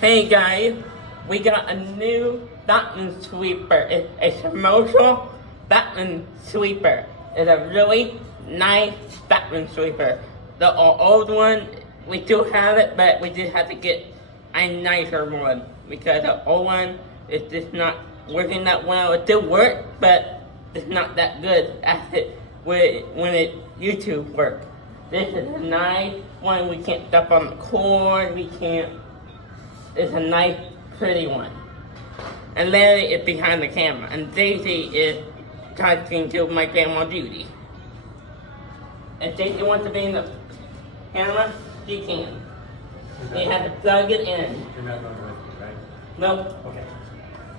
Hey guys, we got a new vacuum sweeper. It's a commercial vacuum sweeper. It's a really nice vacuum sweeper. The old one, we still have it, but we just have to get a nicer one because the old one is just not working that well. It still works, but it's not that good as it when it used to work. This is a nice one. We can't step on the cord. We can't. It's a nice, pretty one. And Larry is behind the camera. And Daisy is talking to my grandma Judy. If Daisy wants to be in the camera, she can. You have to plug it in. You're not going with me, right? Nope. Okay.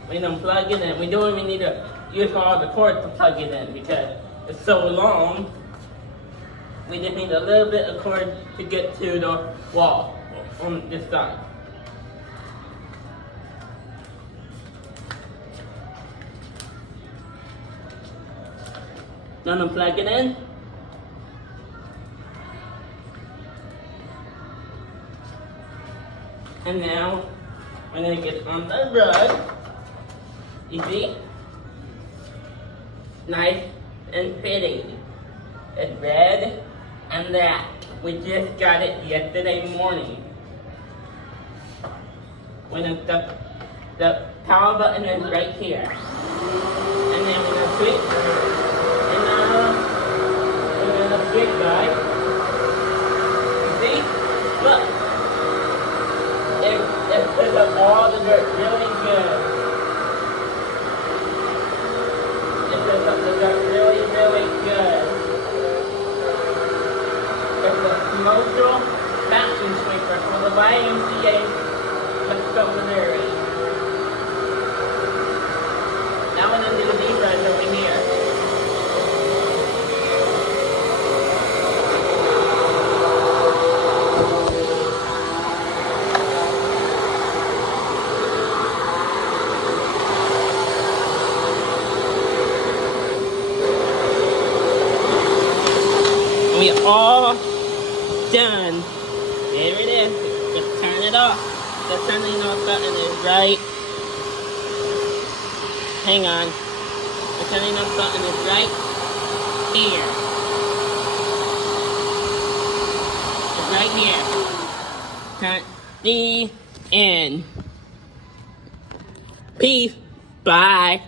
We don't plug it in. We don't even need to use all the cords to plug it in because it's so long. We just need a little bit of cord to get to the wall on this side. Now unplug it in. And now I'm gonna get on the rug. You see? Nice and pretty. It's red and black. We just got it yesterday morning. When the power button is right here. And then we're gonna switch. And the big guy. You see? Look. It picks up all the dirt really good. It picks up the dirt really, really good. It's a commercial vacuum sweeper for the YMCA facility. Now we're gonna do the deep brush over here. We all done. There it is. Just turn it off. The turning off button is right. Hang on. The turning off button is right here. It's right here. Turn the end. Peace. Bye.